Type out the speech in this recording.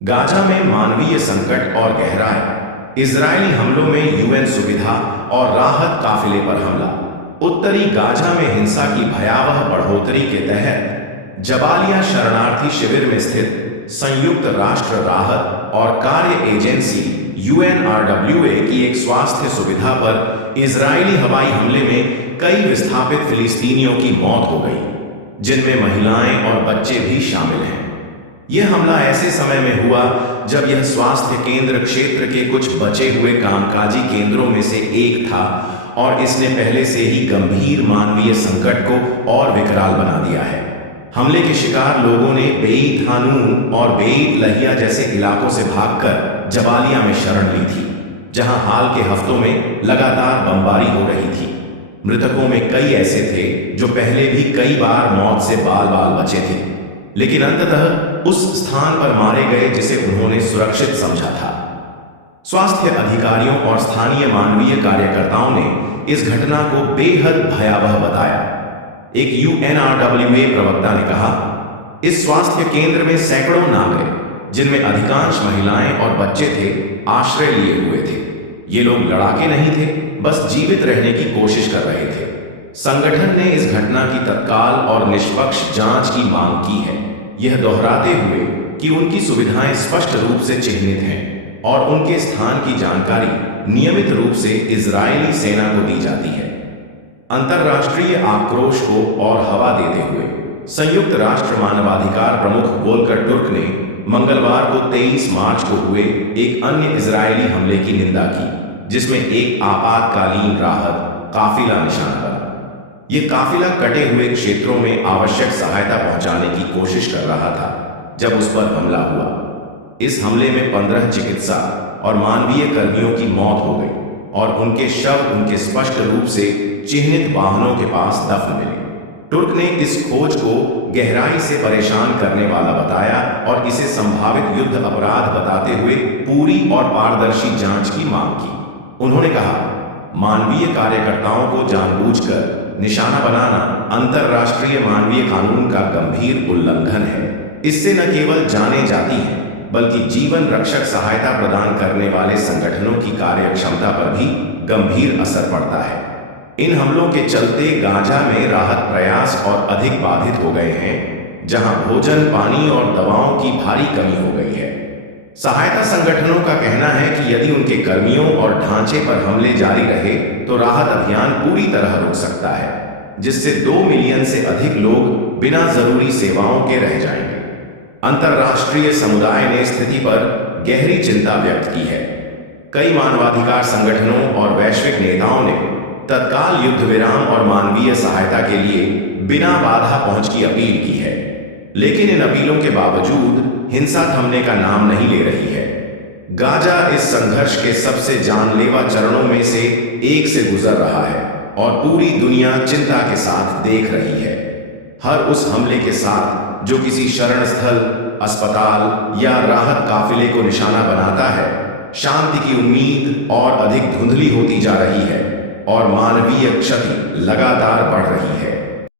Gaza में मानवीय संकट और गहराई। इजरायली हमलों में यूएन सुविधा और राहत काफिले पर हमला। उत्तरी गाजा में हिंसा की भयावह बढ़ोतरी के तहत जबालिया शरणार्थी शिविर में स्थित संयुक्त राष्ट्र राहत और कार्य एजेंसी यूएनआरडब्ल्यूए की एक स्वास्थ्य सुविधा पर इजरायली हवाई हमले में कई विस्थापित फिलिस्तीनियों की मौत हो गई, जिनमें महिलाएं और बच्चे भी शामिल हैं। यह हमला ऐसे समय में हुआ जब यह स्वास्थ्य केंद्र क्षेत्र के कुछ बचे हुए कामकाजी केंद्रों में से एक था और इसने पहले से ही गंभीर मानवीय संकट को और विकराल बना दिया है। हमले के शिकार लोगों ने बेईत हानून और बेईत लहिया जैसे इलाकों से भागकर जबालिया में शरण ली थी, जहां हाल के हफ्तों में लगातार बमबारी हो रही थी। मृतकों में कई ऐसे थे जो पहले भी कई बार मौत से बाल बाल बचे थे, लेकिन अंततः उस स्थान पर मारे गए जिसे उन्होंने सुरक्षित समझा था। स्वास्थ्य अधिकारियों और स्थानीय मानवीय कार्यकर्ताओं ने इस घटना को बेहद भयावह बताया। एक यूएनआरडब्ल्यूए प्रवक्ता ने कहा, इस स्वास्थ्य केंद्र में सैकड़ों नागरिक, जिनमें अधिकांश महिलाएं और बच्चे थे, आश्रय लिए हुए थे। ये लोग लड़ाके नहीं थे, बस जीवित रहने की कोशिश कर रहे थे। संगठन ने इस घटना की तत्काल और निष्पक्ष जांच की मांग की है, यह दोहराते हुए कि उनकी सुविधाएं स्पष्ट रूप से चिह्नित हैं और उनके स्थान की जानकारी नियमित रूप से इजरायली सेना को दी जाती है। अंतर्राष्ट्रीय आक्रोश को और हवा देते हुए संयुक्त राष्ट्र मानवाधिकार प्रमुख वोल्कर टुर्क ने मंगलवार को 23 मार्च को हुए एक अन्य इजरायली हमले की निंदा की, जिसमें एक आपातकालीन राहत काफिला निशाना बना। यह काफिला कटे हुए क्षेत्रों में आवश्यक सहायता पहुंचाने की कोशिश कर रहा था जब उस पर हमला हुआ। इस हमले में 15 चिकित्सा और मानवीय कर्मियों की मौत हो गई और उनके शव उनके स्पष्ट रूप से चिन्हित वाहनों के पास दफन मिले। तुर्क ने इस खोज को गहराई से परेशान करने वाला बताया और इसे संभावित युद्ध अपराध बताते हुए पूरी और पारदर्शी जांच की मांग की। उन्होंने कहा, मानवीय कार्यकर्ताओं को जानबूझकर निशाना बनाना अंतर्राष्ट्रीय मानवीय कानून का गंभीर उल्लंघन है। इससे न केवल जानें जाती हैं, बल्कि जीवन रक्षक सहायता प्रदान करने वाले संगठनों की कार्यक्षमता पर भी गंभीर असर पड़ता है। इन हमलों के चलते गाजा में राहत प्रयास और अधिक बाधित हो गए हैं, जहां भोजन, पानी और दवाओं की भारी कमी हो गई है। सहायता संगठनों का कहना है कि यदि उनके कर्मियों और ढांचे पर हमले जारी रहे तो राहत अभियान पूरी तरह रुक सकता है, जिससे 2 मिलियन से अधिक लोग बिना जरूरी सेवाओं के रह जाएंगे। अंतर्राष्ट्रीय समुदाय ने स्थिति पर गहरी चिंता व्यक्त की है। कई मानवाधिकार संगठनों और वैश्विक नेताओं ने तत्काल युद्ध विराम और मानवीय सहायता के लिए बिना बाधा पहुंच की अपील की है, लेकिन इन अपीलों के बावजूद हिंसा थमने का नाम नहीं ले रही है। गाजा इस संघर्ष के सबसे जानलेवा चरणों में से एक से गुजर रहा है और पूरी दुनिया चिंता के साथ देख रही है। हर उस हमले के साथ जो किसी शरण स्थल, अस्पताल या राहत काफिले को निशाना बनाता है, शांति की उम्मीद और अधिक धुंधली होती जा रही है और मानवीय क्षति लगातार बढ़ रही है।